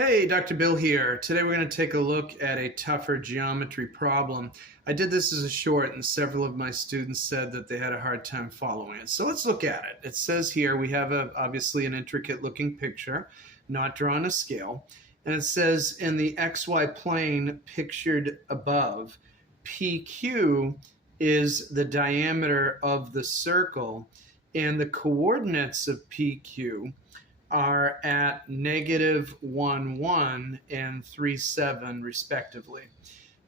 Hey, Dr. Bill here. Today we're going to take a look at a tougher geometry problem. I did this as a short and several of my students said that they had a hard time following it. So let's look at it. It says here we have obviously an intricate looking picture, not drawn to scale. And it says in the XY plane pictured above, PQ is the diameter of the circle and the coordinates of PQ are at -1, 1 and 3, 7 respectively.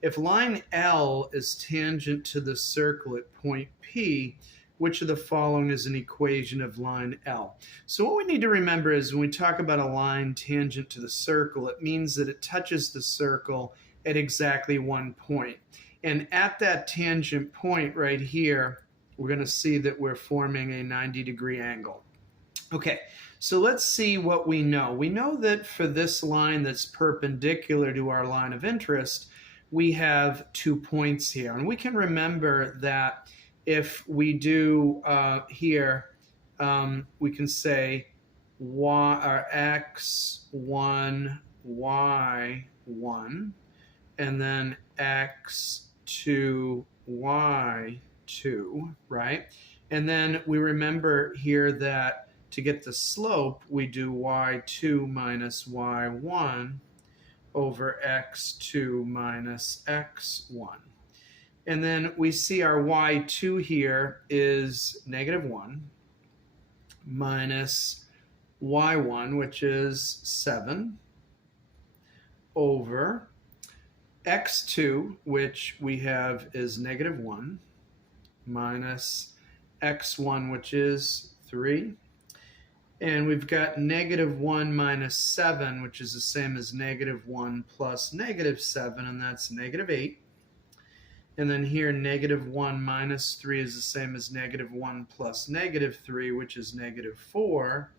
If line L is tangent to the circle at point P, which of the following is an equation of line L? So what we need to remember is when we talk about a line tangent to the circle, it means that it touches the circle at exactly one point. And at that tangent point right here, we're going to see that we're forming a 90-degree angle. Okay, so let's see what we know. We know that for this line that's perpendicular to our line of interest, we have 2 points here. And we can remember that if we do here, we can say x1, y1, and then x2, y2, right? And then we remember here that to get the slope, we do y2 minus y1 over x2 minus x1. And then we see our y2 here is -1 minus y1, which is 7, over x2, which we have is -1, minus x1, which is 3. And we've got -1 minus 7, which is the same as -1 plus -7, and that's -8. And then here, -1 minus 3 is the same as -1 plus -3, which is -4.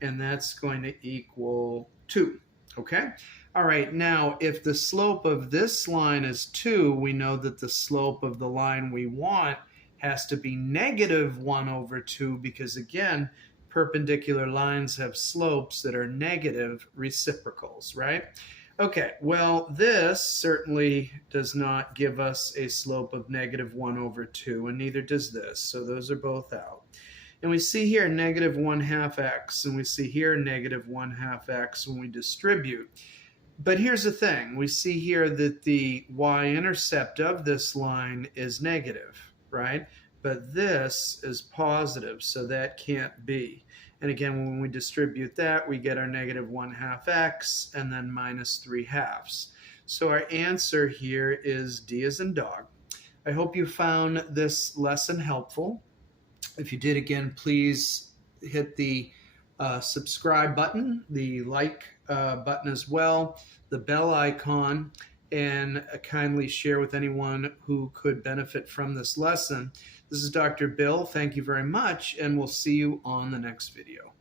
And that's going to equal 2. Okay? All right, now if the slope of this line is 2, we know that the slope of the line we want has to be -1 over 2 because, again, perpendicular lines have slopes that are negative reciprocals, right? Okay, well, this certainly does not give us a slope of -1 over 2, and neither does this, so those are both out. And we see here -1/2 x, and we see here -1/2 x when we distribute. But here's the thing, we see here that the y-intercept of this line is negative, right? But this is positive, so that can't be. And again, when we distribute that, we get our -1/2 x and then -3/2. So our answer here is D as in dog. I hope you found this lesson helpful. If you did, again, please hit the subscribe button, the like button as well, the bell icon, and kindly share with anyone who could benefit from this lesson. This is Dr. Bill. Thank you very much, and we'll see you on the next video.